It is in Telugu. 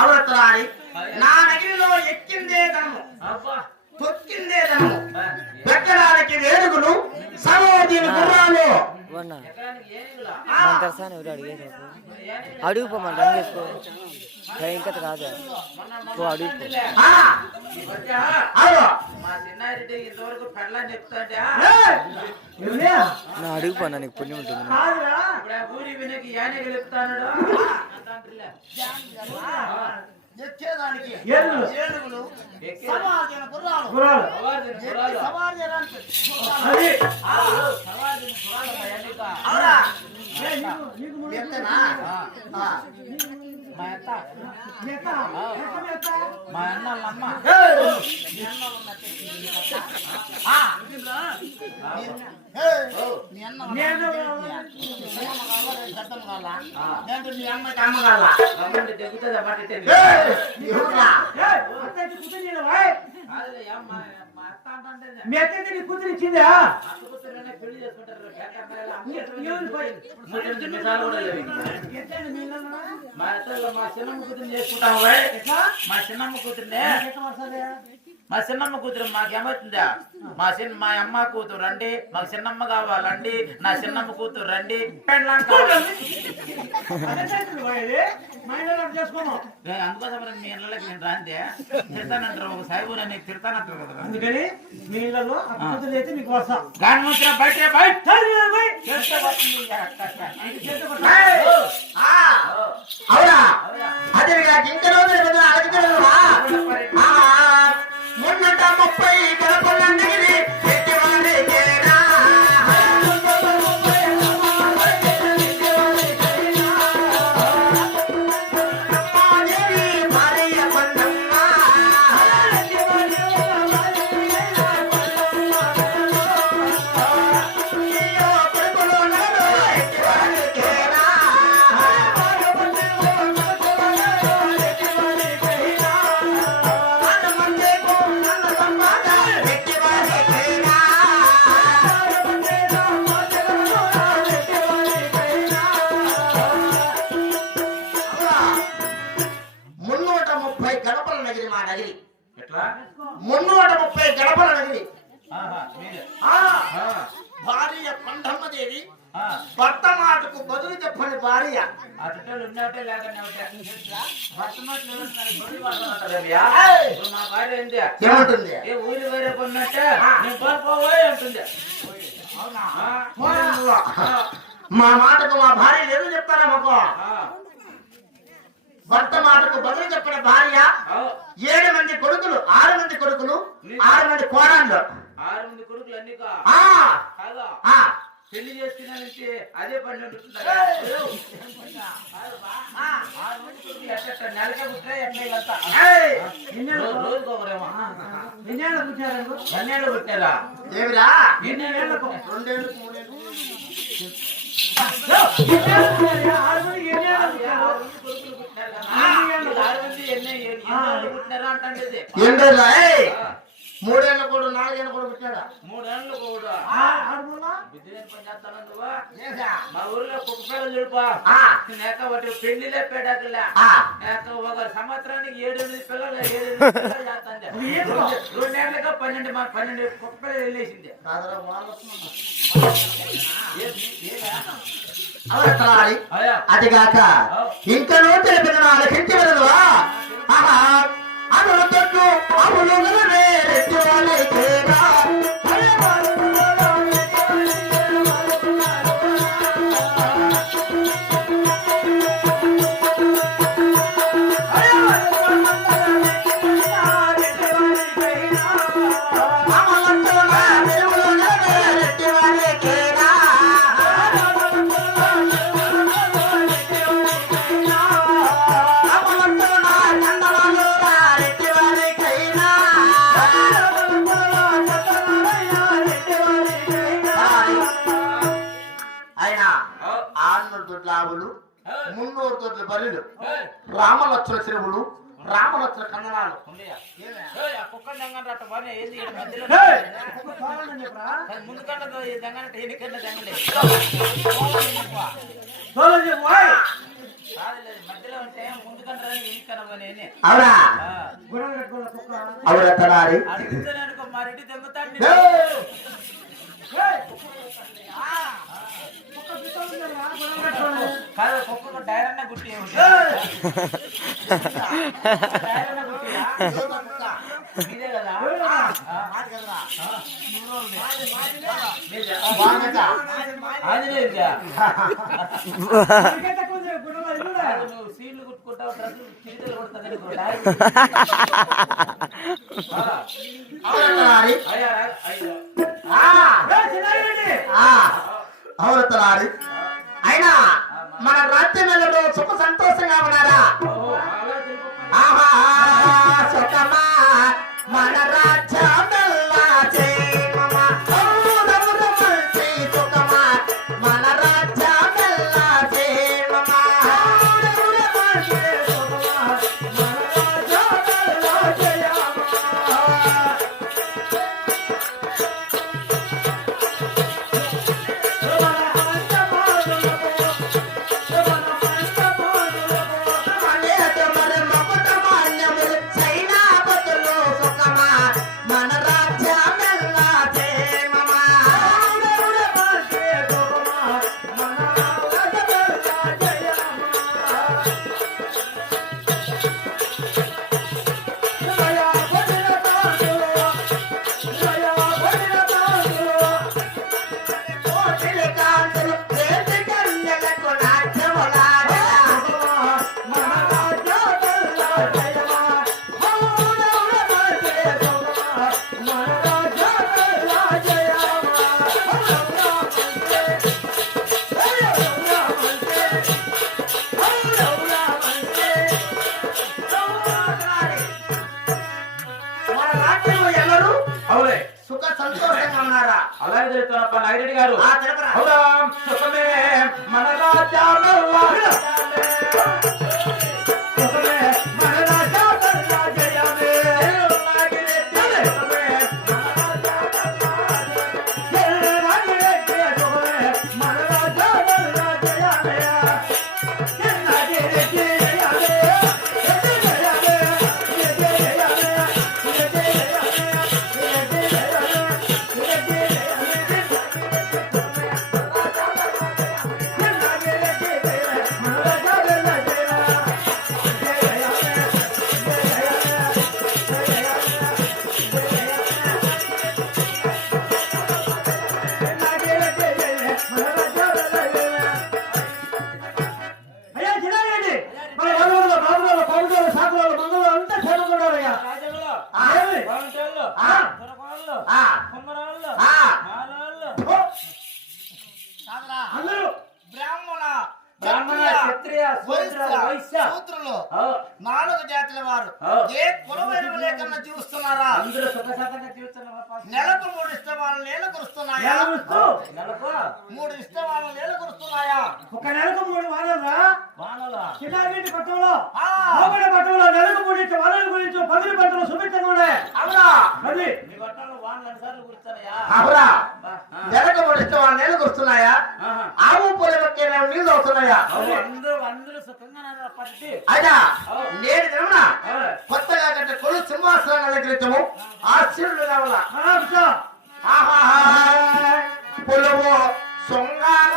అవతరాలి నా నగిరిలో ఎక్కిందే ధనము తొక్కిందే ధనము పెట్టడానికి వేడుకలు సరోజీని గుర్రాలు అడుగుపోమంట ఇంకా కాదు నా అడుగుపోనా నీకు పుణ్యం ఉంటుంది ఎక్కేదానికి మా అన్నమ్మ కూతురు ఇచ్చిందా మా చిన్నమ్మ కూతురు చేసుకుంటాం మా చిన్నమ్మ కూతురునే మా చిన్నమ్మ కూతురు మాకేమవుతుందా మా అమ్మ కూతురు రండి మాకు చిన్నమ్మ కావాలండి నా చిన్నమ్మ కూతురు రండి అందుకోసం మీ ఇళ్ళకి నేను రాందే తిడతానంటారు ఒక సాయిబు నీకు తిడతానంటారు కదా అందుకని మీ ఇళ్ళలో అయితే మీకు వస్తాం గానమంత్ర బయట బయట అవునా అదే ఇంత రోజులు అడుగుతున్నా 30 గడపలందరినీ భార్య కొండమ్మదేవి భర్త మాటకు బదులు చెప్పని భార్య మా భార్య ఏమంటుంది ఊరి వేరే కొన్నట్టే ఉంటుంది మా మాటకు మా భార్య లేదు చెప్తారా మాకు భర్త మాటకు బదులు చెప్పిన భార్య 7 మంది కొడుకులు 6 మంది కొడుకులు 6 మంది కోడళ్ళు 6 మంది కొడుకులు అన్ని పెళ్లి చేస్తున్నానంటే అదే పని నెలకే పుట్టినా ఎట్లా రోజుకోరేమో 12 పుట్టారా ఏమిరా 2 3 కూడా 4 కూడా పెట్టాడా 3 ఏళ్ళు కూడా మా ఊర్లో కుక్క పిల్లలు చూడుపా ఒకటి పెళ్లిలే పేడకలే ఒక సంవత్సరానికి 7-8 పిల్లలు చేస్తాండి 2 ఏళ్ళగా 12 కుక్క పిల్లలు వెళ్ళేసింది అదిగాక ఇంకా తెలిపిన వాళ్ళకింటి వెళ్ళదువా అను తొట్టు అములు రెట్టు వాళ్ళైతేరా రామలక్ష్మణ చెరువులు రామలక్ష్మణ కందనాలు ఉండయా? ఏయ్, ఆ కుక్కని దెంగంటే అట్ట పని ఏంది ఈడ మధ్యలో? అది ముందు కన్నా ఈ దెంగనంటే ఎన్నికన్నా దెంగలే. కాదులేదు, మధ్యలో ఉంటే ముందు కన్నా ఎన్నికన్నా పని అని. అవునా అవునా తలారి అడిగితే అనుకో మా రెడ్డి దెంగుతాడు. కాదు కుక్కకు డైరన్నా గుట్టి డైరన్నా గుట్టియా మీదే కదా? ఆంజనేయుడిదా? నువ్వు సీడ్లు కుట్టుకుంటావు, డ్రెస్సులు చిరికలు కొడతావు. అవును తలారి అయినా మన రాజ్యమేళలో సుఖ సంతోషంగా ఉన్నారా? ఆహా సుఖమా మన రాజ్యమెల్లా చేమమా సుఖమా మన రాజ్యమెల్లా చేమమా సుఖ సంతోషంగా ఉన్నారా? అలాగే తెలుస్తున్నా నాగిరెడ్డి గారు. తెలుపరా అవునా సుఖమే మన రాజ్యమెల్లా సుఖమే మన రాజ్యమెల్లా జయమే. సూత్రులు 4 జాతుల వారు ఏ కులమైన లేకన్నా జీవిస్తున్నారా? అందరూ సుఖశాతంగా జీవిస్తున్నారు. నెలకు 3 ఇష్టవాళ్ళు నేల కురుస్తున్నాయా? 3 ఇష్టవాళ్ళు నేల కురుస్తున్నాయా? ఒక నెలకు 3 వారాలా? వానలా చిన్నారెడ్డి పట్టణంలో పట్టణంలో నెలకు 3 ఇష్ట వారాల గురించి 10 పంటలు సుభిక్షంగా ఉన్నాయి. అవునా? అది మీ పట్టణంలో వానలు అన్నిసార్లు కురుస్తాయా? అవునా? నెలకు 3 ఇష్టవాళ్ళు నేల కురుస్తున్నాయా? ఆవు పొలకే నీళ్ళు అవుతున్నాయా? అందరూ సుఖంగా పట్టి అయినా నేడు దినమున కొత్తగా కట్టే కొలు సింహాసనాన్ని అలంకరించము ఆశ్చర్యులు కావాల. ఆహా పొలము సొంగాల